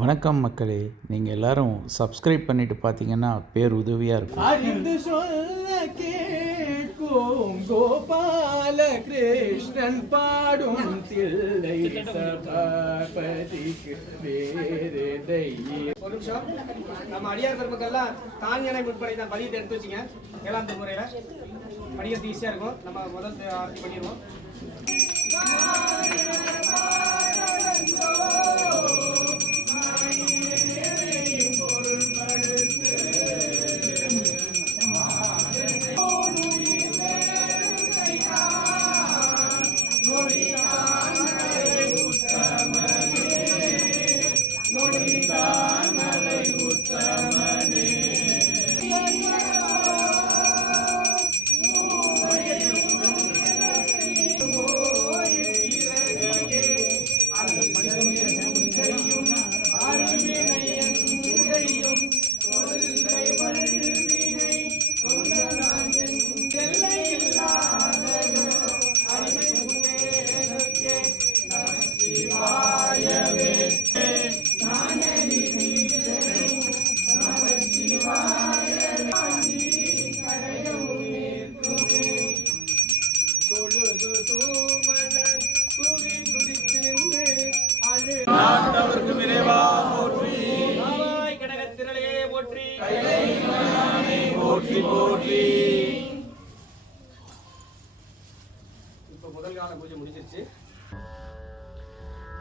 வணக்கம் மக்களே, நீங்கள் எல்லாரும் சப்ஸ்கிரைப் பண்ணிட்டு பார்த்தீங்கன்னா பேர் உதவியாக இருக்கும். அறிந்து சொல்ல கேட்கும் கோபால கிருஷ்ணன் பாடும் தில்லை சபாபதிக்கு வேறு ஒரு நிமிஷம். நம்ம அடியார் பெருமக்கள்லாம் தானியனை முற்படை தான் பதியத்தை எடுத்து வச்சுங்க. ஏழாம் முறையில் படிக்கிறது ஈஸியாக இருக்கும். நம்ம முதல் ஆரம்பி பண்ணிடுவோம்.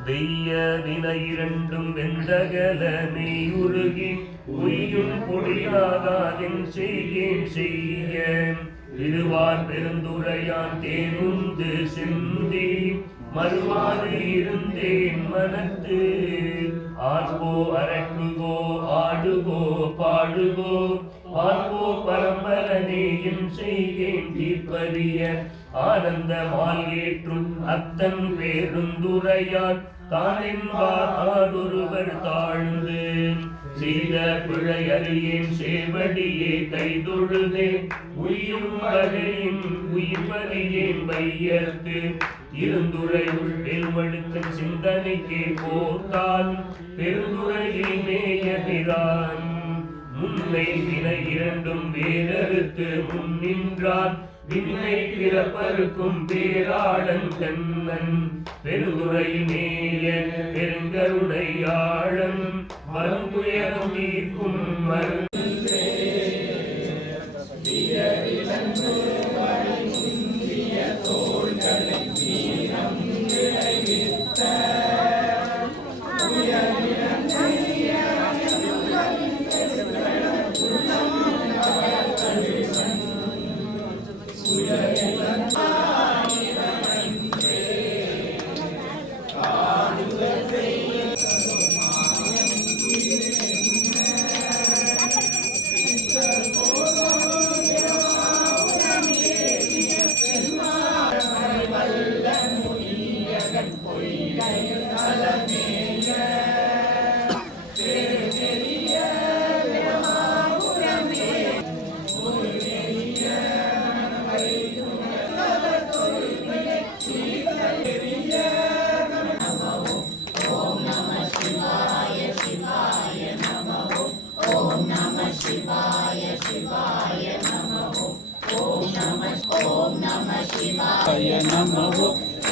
வெய்ய வினை இரண்டும் வெந்தகல மெய்யுருகி உய்யும் பொடியாகாதென் செய்கேன் செய்ய திருவார் பெருந்துரையான் தேனுந்து செந்தி மறுவாறு இருந்தேன் மனத்து ஆர்போ அரக்குகோ ஆடுகோ பாடுகோ பார்ப்போ பரம்பரனே என் செய்கேன் தீர்ப்பறிய ஆனந்த மால் ஏற்றும் அத்தன் பேருந்துரையான் தானென்பார் தாழ்ந்து செய்த பிழை அறியேன் சேவடியே கைதொழுதே உயிரும் வகையின் உயிர்வறியேன் வையத்து இருந்துரையுள் பெருமழுத்த சிந்தனைக்கே போர்த்தான் பெருந்துரையை மேயகிறான் முன்னை வினை இரண்டும் வேறறுத்து முன் நின்றான் விண்ணை பிறப்பருக்கும் பேராளன் கண்ணன் பெருந்துரையினேய பெருங்கருணையாளன் மருந்துயரம் நீக்கும் மருந்து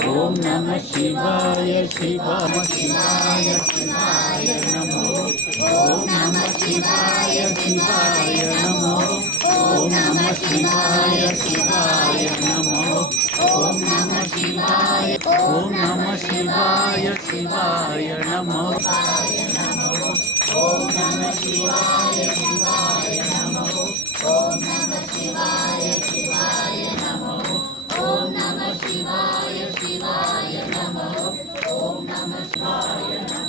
ஓம் நம சிவாய சிவாய சிவாய சிவாய நமோ ஓம் நம சிவாய சிவாய நமோ ஓம் நம சிவாய சிவாய நமோ ஓம் நம சிவாய சிவாய நமோ ஓம் நம சிவாய சிவாய நமோ ஓம் நம சிவாய சிவாய நமோ ஓம் நம சிவாய சிவாய நமோ ஓம் நம சிவாய நமோ ஓம் நம சிவாய சிவாய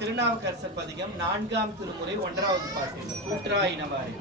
திருநாவுக்கரசர் பதிகம் 4ஆம் திருமுறை 1வது பாட்டு கூற்றாயினவாறு.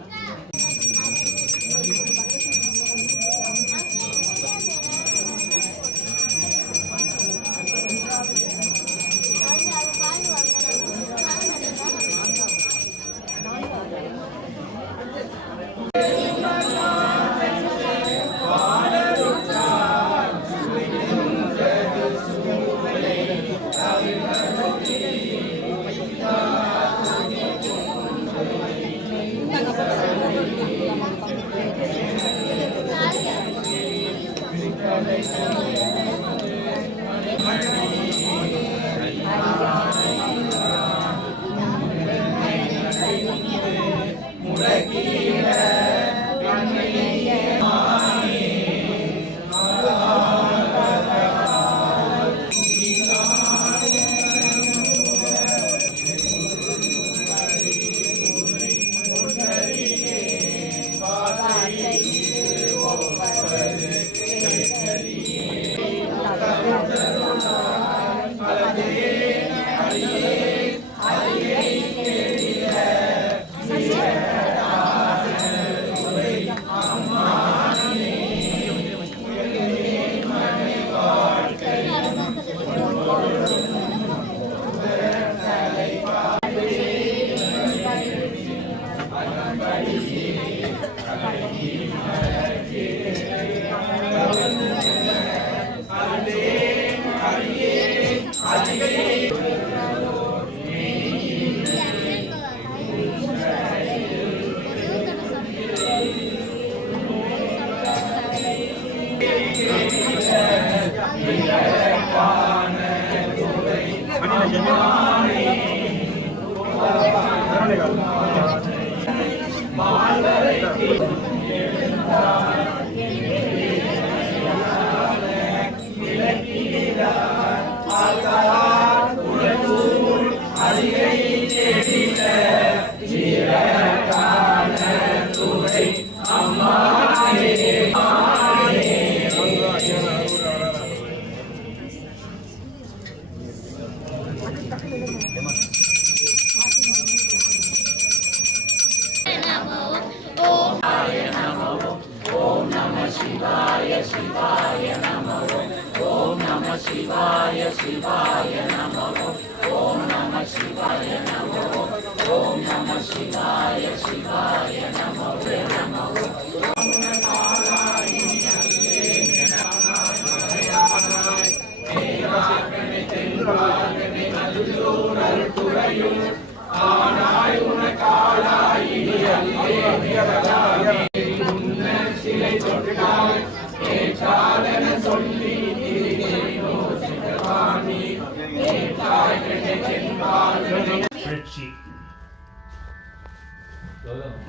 வெற்றி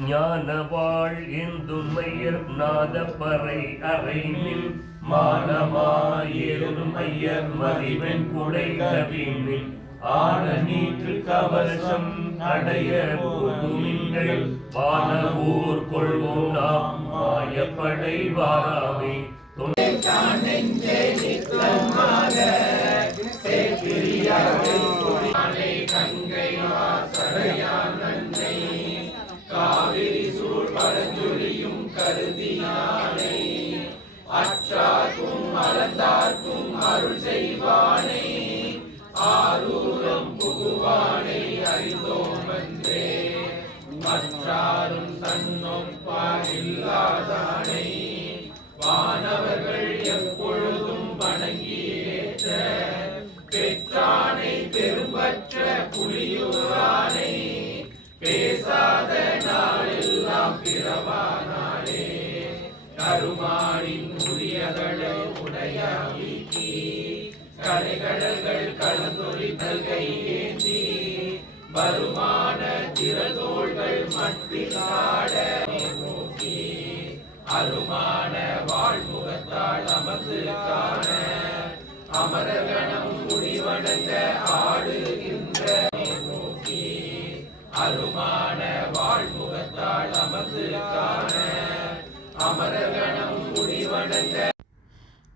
ஞானவாள் இந்துமையர் நாதப்பறை அறைமின் மானமாயேறும் ஐயர் மதிவெண் குடை கவிமின் ஆன நீற்று கவசம் அடைய புகுமின்கள் வானவூர் கொள்வோம் நாம் மாயப்படை வாராமே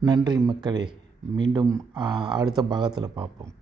நன்றி மக்களே. மீண்டும் அடுத்த பாகத்தில் பார்ப்போம்.